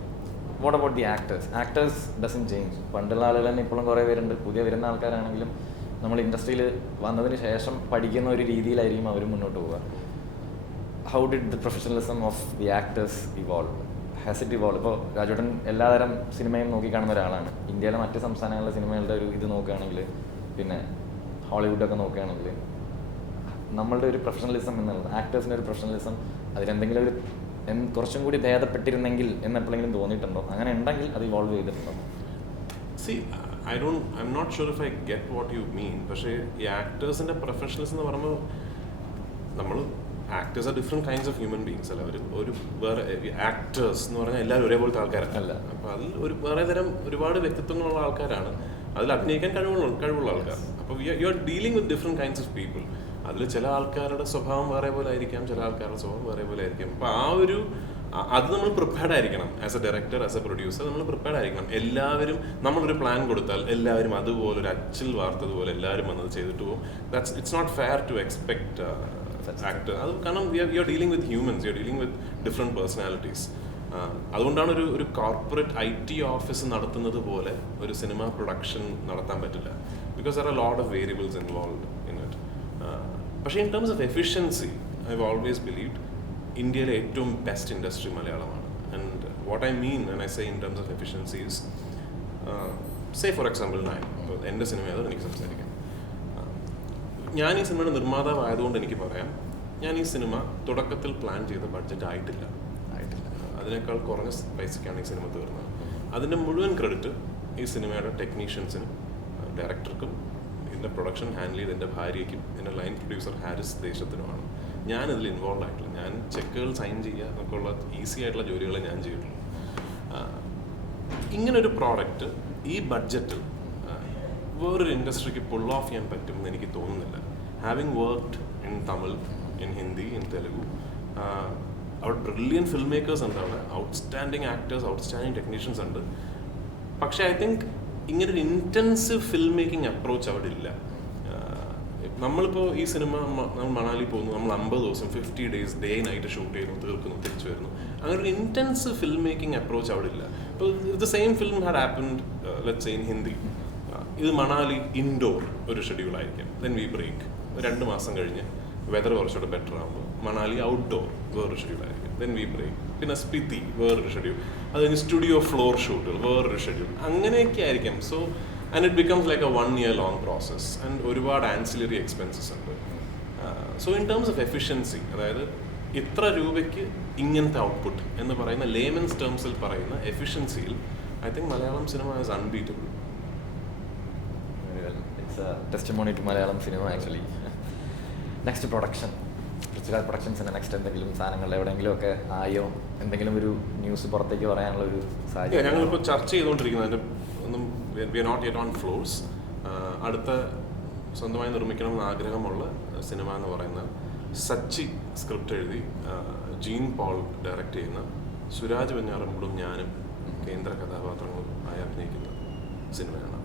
What about the actors dozen change. പണ്ടുള്ള ആളുകൾ തന്നെ ഇപ്പോഴും കുറേ പേരുണ്ട്. പുതിയ വരുന്ന ആൾക്കാരാണെങ്കിലും നമ്മൾ ഇൻഡസ്ട്രിയിൽ വന്നതിന് ശേഷം പഠിക്കുന്ന ഒരു രീതിയിലായിരിക്കും അവർ മുന്നോട്ട് പോവുക. How did the professionalism of the actors evolve? Has it evolve? ഇപ്പോൾ രാജേട്ടൻ എല്ലാതരം സിനിമയും നോക്കിക്കാണുന്ന ഒരാളാണ്. ഇന്ത്യയിലെ മറ്റ് സംസ്ഥാനങ്ങളിലെ സിനിമകളുടെ ഒരു ഇത് നോക്കുകയാണെങ്കിൽ, പിന്നെ ഹോളിവുഡൊക്കെ നോക്കുകയാണെങ്കിൽ, നമ്മളുടെ ഒരു പ്രൊഫഷണലിസം എന്നുള്ളത്, ആക്ടേഴ്സിൻ്റെ ഒരു പ്രൊഫഷണലിസം അതിലെന്തെങ്കിലും ഒരു കുറച്ചും കൂടി ഭേദപ്പെട്ടിരുന്നെങ്കിൽ എന്ന് എപ്പോഴെങ്കിലും തോന്നിയിട്ടുണ്ടോ? അങ്ങനെ ഉണ്ടെങ്കിൽ അത് ഇവോൾവ് ചെയ്തിട്ടുണ്ടോ? I'm not sure if I get what you mean. പക്ഷേ ഈ ആക്ടേഴ്സിൻ്റെ പ്രൊഫഷണൽസ് എന്ന് പറയുമ്പോൾ നമ്മൾ actors are different kinds of human beings അല്ല. ഒരു വേറെ ആക്ടേഴ്സ് എന്ന് പറഞ്ഞാൽ എല്ലാവരും ഒരേപോലത്തെ ആൾക്കാരല്ല. അപ്പോൾ അതിൽ വേറെ തരം ഒരുപാട് വ്യക്തിത്വങ്ങളുള്ള ആൾക്കാരാണ്. അതിൽ അഭിനയിക്കാൻ കഴിവുള്ള ആൾക്കാർ. അപ്പോൾ U are dealing with different kinds of people. അതിൽ ചില ആൾക്കാരുടെ സ്വഭാവം വേറെ പോലെ ആയിരിക്കാം, ചില ആൾക്കാരുടെ സ്വഭാവം വേറെ പോലെ ആയിരിക്കും. അപ്പോൾ അത് നമ്മൾ പ്രിപ്പയർഡ് ആയിരിക്കണം. As a director, as A producer നമ്മൾ പ്രിപ്പയർഡ് ആയിരിക്കണം. എല്ലാവരും നമ്മളൊരു പ്ലാൻ കൊടുത്താൽ എല്ലാവരും അതുപോലെ ഒരു അച്ചിൽ വാർത്തതുപോലെ എല്ലാവരും വന്നത് ചെയ്തിട്ട് പോകും. It's not fair to expect actor. അത് കാരണം you are dealing with humans, you are dealing with different personalities. അതുകൊണ്ടാണ് ഒരു കോർപ്പറേറ്റ് IT ഓഫീസ് നടത്തുന്നത് പോലെ ഒരു സിനിമ പ്രൊഡക്ഷൻ നടത്താൻ പറ്റില്ല. Because there are lot of variables involved in it. പക്ഷേ in terms of efficiency I have always believed ഇന്ത്യയിലെ ഏറ്റവും ബെസ്റ്റ് ഇൻഡസ്ട്രി മലയാളമാണ്. And what I mean when I say in terms of efficiency is, say for example എൻ്റെ സിനിമയത് എനിക്ക് സംസാരിക്കാം. ഞാൻ ഈ സിനിമയുടെ നിർമ്മാതാവായതുകൊണ്ട് എനിക്ക് പറയാം, ഞാൻ ഈ സിനിമ തുടക്കത്തിൽ പ്ലാൻ ചെയ്ത ബഡ്ജറ്റ് ആയിട്ടില്ല. അതിനേക്കാൾ കുറഞ്ഞ പൈസയ്ക്കാണ് ഈ സിനിമ തീർന്നത്. അതിൻ്റെ മുഴുവൻ ക്രെഡിറ്റ് ഈ സിനിമയുടെ ടെക്നീഷ്യൻസിനും ഡയറക്ടർക്കും ഇതിൻ്റെ പ്രൊഡക്ഷൻ ഹാൻഡിൽ ചെയ്ത് എൻ്റെ ഭാര്യയ്ക്കും എൻ്റെ ലൈൻ പ്രൊഡ്യൂസർ ഹാരിസ് ദേശത്തിനുമാണ്. ഞാനിതിൽ ഇൻവോൾവ് ആയിട്ടില്ല. ഞാൻ ചെക്കുകൾ സൈൻ ചെയ്യുക എന്നൊക്കെയുള്ള ഈസി ആയിട്ടുള്ള ജോലികളെ ഞാൻ ചെയ്തിട്ടുള്ളൂ. ഇങ്ങനൊരു പ്രോഡക്റ്റ് ഈ ബഡ്ജറ്റിൽ വേറൊരു ഇൻഡസ്ട്രിക്ക് പുൾ ഓഫ് ചെയ്യാൻ പറ്റുമെന്ന് എനിക്ക് തോന്നുന്നില്ല. Having worked in Tamil, in Hindi, in Telugu, അവിടെ ബ്രില്യൻ ഫിൽം മേക്കേഴ്സ് ഉണ്ട്, അവിടെ ഔട്ട്സ്റ്റാൻഡിങ് ആക്ടേഴ്സ്, ഔട്ട്സ്റ്റാൻഡിങ് ടെക്നീഷ്യൻസ് ഉണ്ട്. പക്ഷേ ഐ തിങ്ക് ഇങ്ങനൊരു ഇൻറ്റൻസീവ് ഫിൽം മേക്കിംഗ് അപ്രോച്ച് അവിടെ ഇല്ല. നമ്മളിപ്പോൾ ഈ സിനിമ നമ്മൾ മണാലി പോകുന്നു, നമ്മൾ 50 ദിവസം 50 days ഡേ നൈറ്റ് ഷൂട്ട് ചെയ്യുന്നു, തീർക്കുന്നു, തിരിച്ചു വരുന്നു. അങ്ങനെ ഒരു ഇൻറ്റൻസീവ് ഫിൽം മേക്കിംഗ് അപ്രോച്ച് അവിടെ ഇല്ല. ഇപ്പോൾ the same film had happened let's say in Hindi. ഇത് മണാലി ഇൻഡോർ ഒരു ഷെഡ്യൂൾ ആയിരിക്കും, ദെൻ വി ബ്രേക്ക്. 2 മാസം കഴിഞ്ഞ് വെതർ കുറച്ചുകൂടെ ബെറ്റർ ആകുമ്പോൾ മണാലി ഔട്ട്ഡോർ വേറൊരു ഷെഡ്യൂൾ ആയിരിക്കും, ദെൻ വി ബ്രേക്ക്. പിന്നെ സ്പിതി വേറൊരു ഷെഡ്യൂൾ, അത് കഴിഞ്ഞ് സ്റ്റുഡിയോ ഫ്ലോർ ഷൂട്ടുകൾ വേറൊരു ഷെഡ്യൂൾ, അങ്ങനെയൊക്കെ ആയിരിക്കും. So and it becomes like A 1 year long process and ഒരുപാട് ആൻസിലറി എക്സ്പെൻസസ് ഉണ്ട്. So in terms of efficiency, അതായത് ഇത്ര രൂപയ്ക്ക് ഇങ്ങനത്തെ ഔട്ട്പുട്ട് എന്ന് പറയുന്ന ലേമൻസ് ടേംസിൽ പറയുന്ന എഫിഷ്യൻസിയിൽ I think Malayalam cinema is unbeatable. It's a testimony to Malayalam cinema actually. Next production, Prithviraj പ്രൊഡക്ഷൻസിൻ്റെ നെക്സ്റ്റ് എന്തെങ്കിലും സാധനങ്ങൾ എവിടെയെങ്കിലും ഒക്കെ ആയോ, എന്തെങ്കിലും ഒരു ന്യൂസ് പുറത്തേക്ക് പറയാനുള്ള ഒരു സാഹചര്യം? ഞങ്ങളിപ്പോൾ ചർച്ച ചെയ്തുകൊണ്ടിരിക്കുന്നതിൻ്റെ ഒന്നും we are not yet on floors. അടുത്ത സ്വന്തമായി നിർമ്മിക്കണമെന്ന് ആഗ്രഹമുള്ള സിനിമ എന്ന് പറയുന്ന സച്ചി സ്ക്രിപ്റ്റ് എഴുതി ജീൻ പോൾ ഡയറക്റ്റ് ചെയ്യുന്ന സുരാജ് വെഞ്ഞാറമൂടും ഞാനും കേന്ദ്ര കഥാപാത്രങ്ങളും ആയി അഭിനയിക്കുന്ന സിനിമയാണ്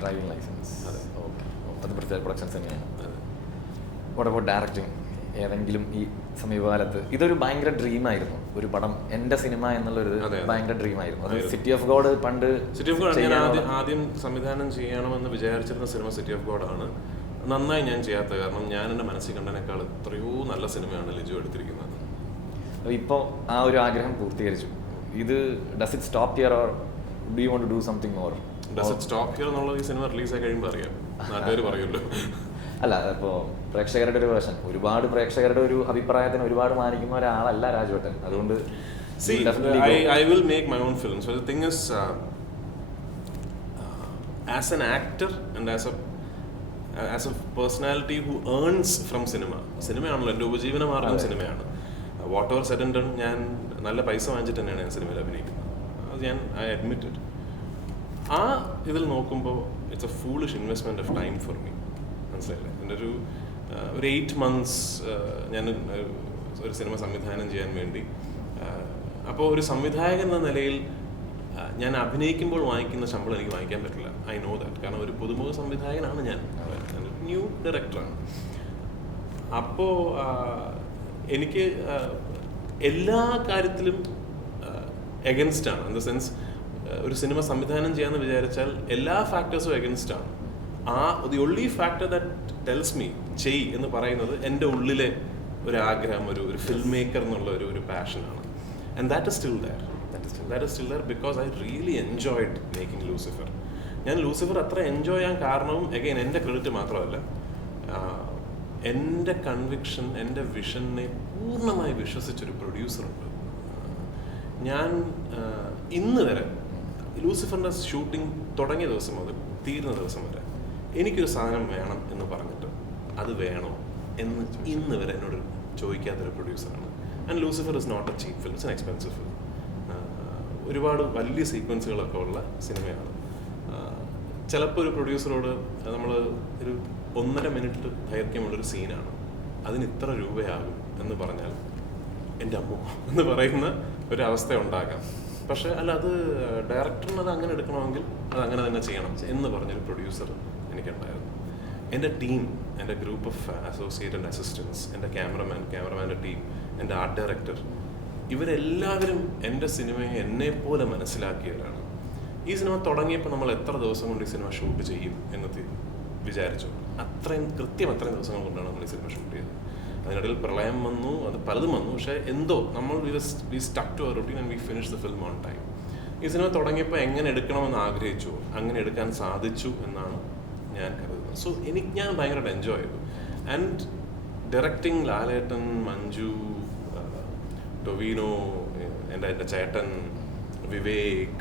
ഡ്രൈവിംഗ് ലൈസൻസ്. അതെ, ഓക്കെ. അത് പൃഥ്വിരാജ് പ്രൊഡക്ഷൻസ് തന്നെയാണ്. What about directing? ഏതെങ്കിലും ഈ സമീപകാലത്ത് ഇതൊരു ഭയങ്കര ഡ്രീമായിരുന്നു, ഒരു പടം എൻ്റെ സിനിമ എന്നുള്ളൊരു ഭയങ്കര ഡ്രീമായിരുന്നു. അത് സിറ്റി ഓഫ് ഗോഡ് പണ്ട് സിറ്റി ഓഫ് ഗോഡ് ഞാൻ ആദ്യം സംവിധാനം ചെയ്യണമെന്ന് വിചാരിച്ചിരുന്ന സിനിമ സിറ്റി ഓഫ് ഗോഡ് ആണ്. നന്നായി ഞാൻ ചെയ്യാത്തത്, കാരണം ഞാൻ എൻ്റെ മനസ്സിൽ കണ്ടതിനേക്കാൾ എത്രയോ നല്ല സിനിമയാണ് ലിജു എടുത്തിരിക്കുന്നത്. ഇപ്പോൾ ആ ഒരു ആഗ്രഹം പൂർത്തീകരിച്ചു. ഇത് does it stop here or do you want to do something more? Does it stop here എന്നുള്ളത് ഈ സിനിമ റിലീസായി കഴിയുമ്പോൾ അറിയാം, നാട്ടുകാർ പറയുമല്ലോ. അല്ല, ഇപ്പോൾ പ്രേക്ഷകരുടെ ഒരു വേർഷൻ, ഒരുപാട് പ്രേക്ഷകരുടെ ഒരു അഭിപ്രായത്തിന് ഒരുപാട് മാനിക്കുന്ന ഒരാളല്ല രാജുവേട്ടൻ. അതുകൊണ്ട് I will make my own films. So the thing is, as an actor and as a personality who earns from cinema, സിനിമയാണല്ലോ എൻ്റെ ഉപജീവന മാർഗം, സിനിമയാണ്. Whatever said and done, ഞാൻ നല്ല പൈസ വാങ്ങിച്ചിട്ട് തന്നെയാണ് ഞാൻ സിനിമയിൽ അഭിനയിക്കുന്നത്. അത് ഞാൻ അഡ്മിറ്റഡ്. ആ ഇതിൽ നോക്കുമ്പോൾ it's A foolish investment of time for me. മനസ്സിലായില്ലേ? എൻ്റെ ഒരു 8 months ഞാൻ ഒരു സിനിമ സംവിധാനം ചെയ്യാൻ വേണ്ടി. അപ്പോൾ ഒരു സംവിധായകൻ എന്ന നിലയിൽ ഞാൻ അഭിനയിക്കുമ്പോൾ വാങ്ങിക്കുന്ന ശമ്പളം എനിക്ക് വാങ്ങിക്കാൻ പറ്റില്ല. I know that. കാരണം ഒരു പുതുമുഖ സംവിധായകനാണ് ഞാൻ, ന്യൂ ഡയറക്ടറാണ്. അപ്പോൾ എനിക്ക് എല്ലാ കാര്യത്തിലും എഗൻസ്റ്റ് ആണ്. ഇൻ ദ സെൻസ്, ഒരു സിനിമ സംവിധാനം ചെയ്യാമെന്ന് വിചാരിച്ചാൽ എല്ലാ ഫാക്ടേഴ്സും എഗൻസ്റ്റ് ആണ്. The only factor that tells me ചെയ് എന്ന് പറയുന്നത് എൻ്റെ ഉള്ളിലെ ഒരു ആഗ്രഹം, ഒരു ഫിൽം മേക്കർ എന്നുള്ള ഒരു പാഷനാണ്. And that is still there. That is still there because I really enjoyed making Lucifer. ഞാൻ ലൂസിഫർ അത്ര എൻജോയ് ചെയ്യാൻ കാരണവും അഗൈൻ എൻ്റെ ക്രെഡിറ്റ് മാത്രമല്ല, എൻ്റെ കൺവിക്ഷൻ, എൻ്റെ വിഷനെ പൂർണ്ണമായി വിശ്വസിച്ചൊരു പ്രൊഡ്യൂസറുണ്ട്. ഞാൻ ഇന്ന് വരെ ലൂസിഫറിൻ്റെ ഷൂട്ടിംഗ് തുടങ്ങിയ ദിവസം മുതൽ തീരുന്ന ദിവസം വരെ എനിക്കൊരു സാധനം വേണം എന്ന് പറഞ്ഞിട്ട് അത് വേണോ എന്ന് ഇന്ന് വരെ എന്നോട് ചോദിക്കാത്തൊരു പ്രൊഡ്യൂസറാണ്. And Lucifer is not a cheap film, it's an expensive film. ഒരുപാട് വലിയ സീക്വൻസുകളൊക്കെ ഉള്ള സിനിമയാണ്. ചിലപ്പോൾ ഒരു പ്രൊഡ്യൂസറോട് നമ്മൾ ഒരു 1.5 minute ദൈർഘ്യമുള്ളൊരു സീനാണ്, അതിന് ഇത്ര രൂപയാകും എന്ന് പറഞ്ഞാൽ എൻ്റെ അമ്മോ എന്ന് പറയുന്ന ഒരവസ്ഥ ഉണ്ടാകാം. പക്ഷേ അല്ല, അത് ഡയറക്ടറിന് അത് അങ്ങനെ എടുക്കണമെങ്കിൽ അത് അങ്ങനെ തന്നെ ചെയ്യണം എന്ന് പറഞ്ഞൊരു പ്രൊഡ്യൂസർ എനിക്കുണ്ടായിരുന്നു. എൻ്റെ ടീം, എൻ്റെ ഗ്രൂപ്പ് ഓഫ് അസോസിയേറ്റഡ് അസിസ്റ്റൻസ്, എൻ്റെ ക്യാമറമാൻ്റെ ടീം, എൻ്റെ ആർട്ട് ഡയറക്ടർ, ഇവരെല്ലാവരും എൻ്റെ സിനിമയെ എന്നെപ്പോലെ മനസ്സിലാക്കിയവരാണ്. ഈ സിനിമ തുടങ്ങിയപ്പോൾ നമ്മൾ എത്ര ദിവസം കൊണ്ട് ഈ സിനിമ ഷൂട്ട് ചെയ്യും എന്ന് വിചാരിച്ചു. അത്രയും ദിവസങ്ങൾ കൊണ്ടാണ് നമ്മൾ ഈ സിനിമ ഷൂട്ട് ചെയ്തത്. അതിനിടയിൽ പ്രളയം വന്നു, അത് പലതും വന്നു. പക്ഷേ എന്തോ നമ്മൾ we stuck to our routine and we finish the film on time. ഈ സിനിമ തുടങ്ങിയപ്പോൾ എങ്ങനെ എടുക്കണമെന്ന് ആഗ്രഹിച്ചു, അങ്ങനെ എടുക്കാൻ സാധിച്ചു എന്നാണ് ഞാൻ കരുതുന്നത്. സോ ഞാൻ ഭയങ്കരമായിട്ട് എൻജോയ് ചെയ്തു. ആൻഡ് ഡയറക്ടിങ് ലാലേട്ടൻ, മഞ്ജു, ടൊവിനോ, എൻ്റെ ചേട്ടൻ വിവേക്,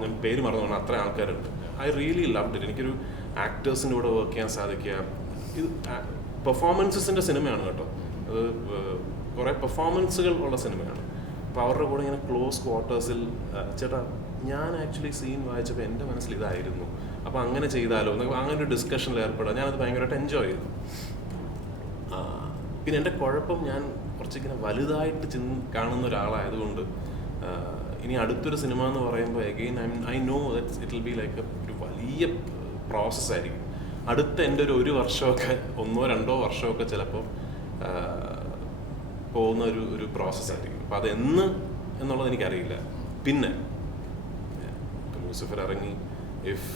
ഞാൻ പേര് മറന്നു പോകണം, അത്ര ആൾക്കാരുണ്ട്. I really loved it. എനിക്കൊരു ആക്ടേഴ്സിൻ്റെ കൂടെ വർക്ക് ചെയ്യാൻ സാധിക്കുക. ഇത് പെർഫോമൻസസിൻ്റെ സിനിമയാണ് കേട്ടോ. അത് കുറേ പെർഫോമൻസുകൾ ഉള്ള സിനിമയാണ്. അപ്പോൾ അവരുടെ കൂടെ ഇങ്ങനെ ക്ലോസ് ക്വാർട്ടേഴ്സിൽ, ചേട്ടാ ഞാൻ ആക്ച്വലി സീൻ വായിച്ചപ്പോൾ എൻ്റെ മനസ്സിൽ ഇതായിരുന്നു, അപ്പോൾ അങ്ങനെ ചെയ്താലോ, അങ്ങനെ ഒരു ഡിസ്കഷനിൽ ഏർപ്പെടാം. ഞാനത് ഭയങ്കരമായിട്ട് എൻജോയ് ചെയ്തു. പിന്നെ എൻ്റെ കുഴപ്പം, ഞാൻ കുറച്ചിങ്ങനെ വലുതായിട്ട് കാണുന്ന ഒരാളായതുകൊണ്ട് ഇനി അടുത്തൊരു സിനിമ എന്ന് പറയുമ്പോൾ again I know that it will be like ഒരു വലിയ പ്രോസസ്സായിരിക്കും. അടുത്ത എൻ്റെ ഒരു വർഷമൊക്കെ 1-2 വർഷമൊക്കെ ചിലപ്പോൾ പോകുന്ന ഒരു പ്രോസസ്സായിരിക്കും. അപ്പോൾ അതെന്ന് എന്നുള്ളത് എനിക്കറിയില്ല. പിന്നെ ലൂസിഫർ ഇറങ്ങി, ഇഫ്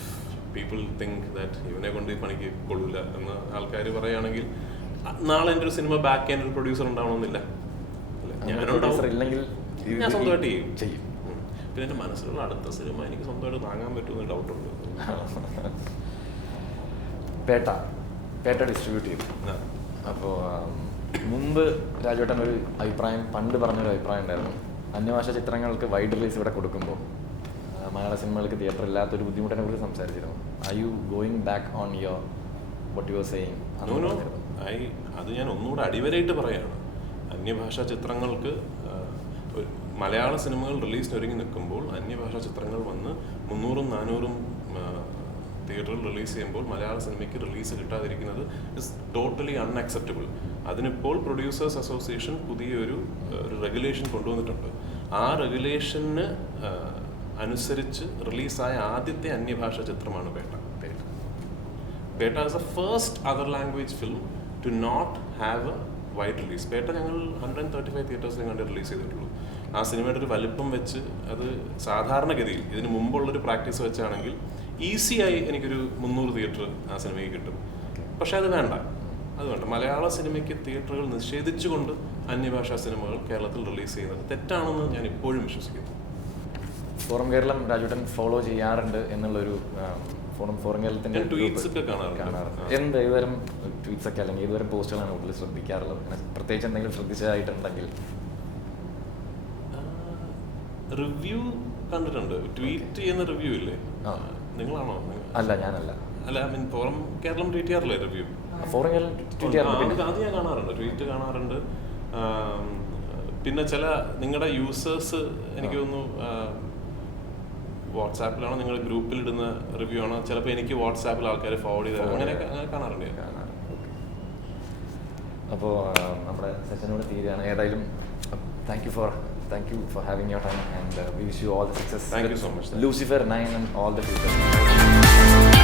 പീപ്പിൾ തിങ്ക് ദാറ്റ് ഇവനെ കൊണ്ട് ഈ പണിക്ക് കൊള്ളൂല എന്ന് ആൾക്കാർ പറയുകയാണെങ്കിൽ നാളെ എൻ്റെ ഒരു സിനിമ ബാക്ക് എൻ്റെ ഒരു പ്രൊഡ്യൂസർ ഉണ്ടാവണമെന്നില്ല. ഞാൻ സ്വന്തമായിട്ട് ചെയ്യും. പിന്നെ എൻ്റെ മനസ്സിലുള്ള അടുത്ത സിനിമ എനിക്ക് സ്വന്തമായിട്ട് താങ്ങാൻ പറ്റുമെന്ന് ഡൗട്ടുണ്ട്. പേട്ട ഡിസ്ട്രിബ്യൂട്ട് ചെയ്തു. അപ്പോൾ മുമ്പ് രാജുവേട്ടൻ ഒരു അഭിപ്രായം, പണ്ട് പറഞ്ഞൊരു അഭിപ്രായം ഉണ്ടായിരുന്നു, അന്യഭാഷ ചിത്രങ്ങൾക്ക് വൈഡ് റിലീസ് ഇവിടെ കൊടുക്കുമ്പോൾ മലയാള സിനിമകൾക്ക് തിയേറ്റർ ഇല്ലാത്തൊരു ബുദ്ധിമുട്ടിനെ കുറിച്ച് സംസാരിച്ചിരുന്നു. Are you going back on your what you are saying? അത് ഞാൻ ഒന്നുകൂടെ അടിവരായിട്ട് പറയാണ്. അന്യഭാഷാ ചിത്രങ്ങൾക്ക് മലയാള സിനിമകൾ റിലീസിന് ഒരുങ്ങി നിൽക്കുമ്പോൾ അന്യഭാഷാ ചിത്രങ്ങൾ വന്ന് 300-400 തിയേറ്ററിൽ റിലീസ് ചെയ്യുമ്പോൾ മലയാള സിനിമയ്ക്ക് റിലീസ് കിട്ടാതിരിക്കുന്നത് ഇസ് ടോട്ടലി അൺഅക്സെപ്റ്റബിൾ. അതിനിപ്പോൾ പ്രൊഡ്യൂസേഴ്സ് അസോസിയേഷൻ പുതിയൊരു റെഗുലേഷൻ കൊണ്ടുവന്നിട്ടുണ്ട്. ആ റെഗുലേഷന് അനുസരിച്ച് റിലീസായ ആദ്യത്തെ അന്യഭാഷാ ചിത്രമാണ് Petta. Petta is a first other language film to not have a wide release. Petta ഞങ്ങൾ 135 തിയേറ്റേഴ്സിൽ കണ്ട് റിലീസ് ചെയ്തിട്ടുള്ളൂ. ആ സിനിമയുടെ ഒരു വലിപ്പം വെച്ച് അത് സാധാരണഗതിയിൽ ഇതിന് മുമ്പുള്ളൊരു പ്രാക്ടീസ് വെച്ചാണെങ്കിൽ ഈസിയായി എനിക്കൊരു 300 തിയേറ്റർ ആ സിനിമയ്ക്ക് കിട്ടും. പക്ഷെ അത് വേണ്ട. മലയാള സിനിമയ്ക്ക് തിയേറ്ററുകൾ നിഷേധിച്ചുകൊണ്ട് അന്യഭാഷാ സിനിമകൾ കേരളത്തിൽ റിലീസ് ചെയ്യുന്നത് തെറ്റാണെന്ന് ഞാൻ ഇപ്പോഴും വിശ്വസിക്കുന്നു. ഫോറം കേരളം രാജുട്ടൻ ഫോളോ ചെയ്യാറുണ്ട് എന്നുള്ളൊരു ഫോറം കേരളത്തിന്റെ ട്വീറ്റ്സ് ഒക്കെ കാണാറുണ്ട്. എന്ത് ഏതുതരം ട്വീറ്റ്സ് ഒക്കെ അല്ലെങ്കിൽ ഏതുതരം പോസ്റ്റുകളാണ് കൂടുതൽ ശ്രദ്ധിക്കാറുള്ളത്? പ്രത്യേകിച്ച് എന്തെങ്കിലും ശ്രദ്ധിച്ചതായിട്ടുണ്ടെങ്കിൽ? റിവ്യൂ കണ്ടിട്ടുണ്ട്. ട്വീറ്റ് ചെയ്യുന്ന റിവ്യൂ ഇല്ലേ, നിങ്ങളാണോ? അല്ല, ഞാനല്ല. അല്ല, I mean forum Keralam tweet ചെയ്യാറില്ലേ റിവ്യൂ? ഫോറം കേരളം ട്വീറ്റ് ചെയ്യാറുണ്ട്. അത് ഞാൻ കാണാറുണ്ട്, ട്വീറ്റ് കാണാറുണ്ട്. പിന്നെ ചില നിങ്ങളുടെ യൂസേഴ്സ് എനിക്ക് തോന്നുന്നു വാട്സാപ്പിലാണോ നിങ്ങളുടെ ഗ്രൂപ്പിൽ ഇടുന്ന റിവ്യൂ ആണോ, ചിലപ്പോൾ എനിക്ക് വാട്സാപ്പിൽ ആൾക്കാർ ഫോർവേഡ് ചെയ്ത് അങ്ങനെയൊക്കെ കാണാറുണ്ട്. അപ്പോൾ നമ്മുടെ സെഷനോട് തീരുകയാണ്. ഏതായാലും thank you for having your time and we wish you all the success. Thank you so much. Lucifer 9 and all the future.